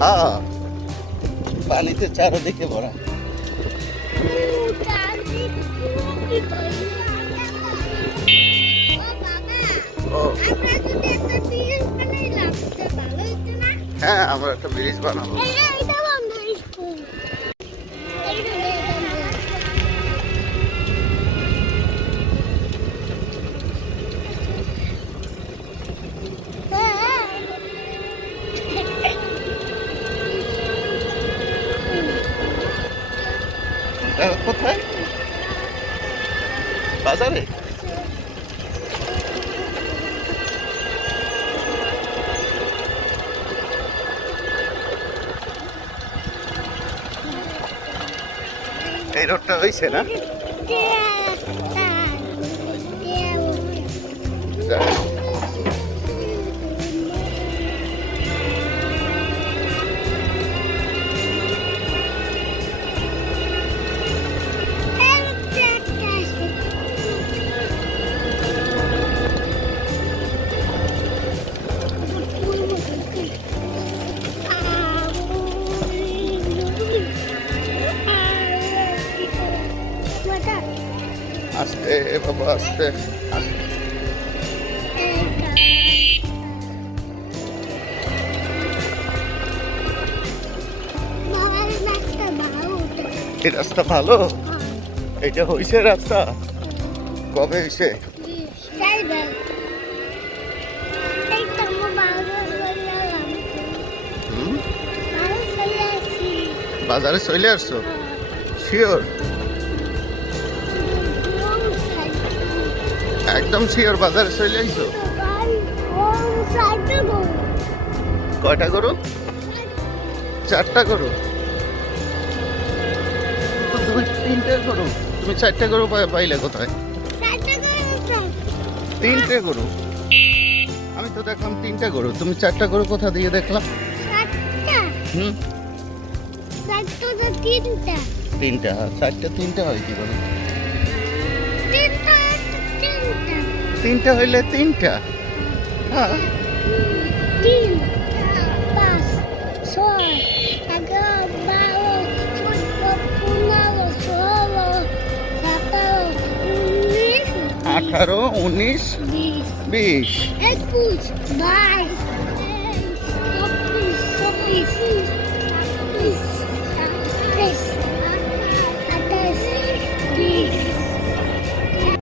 হ্যাঁ পানিতে চারোদিকে ভরা। ও। হ্যাঁ আমরা একটা ব্রিজ বানাবো। কোথায়? বাজারে? এই রোডটা হয়েছে না? আস্তে বাবা আস্তে। আস্তে। এই রাস্তা ভালো? এটা হয়েছে রাস্তা। কবে হয়েছে হুম? বাজারে চলে আসছো? শিওর একদম শিওর বাজারে চলে আইছো? কয়টা করো চারটা করো তো তুমি তিনটে করো তুমি চারটা করো পাইলে কোথায়? তিনটে করো আমি তো দেখলাম তিনটা করো তুমি চারটা করো কোথা দিয়ে দেখলাম হুম? তিনটা। তিনটা চারটা তিনটা হয় কি করে তিনটা হইলে তিনটা। হ্যাঁ। তিন পাঁচ ছয় এগারো বারো চোদ্দ পনেরো ষোলো সতেরো উনিশ আঠারো উনিশ বিশ একুশ বাইশ চব্বিশ সাতাইশ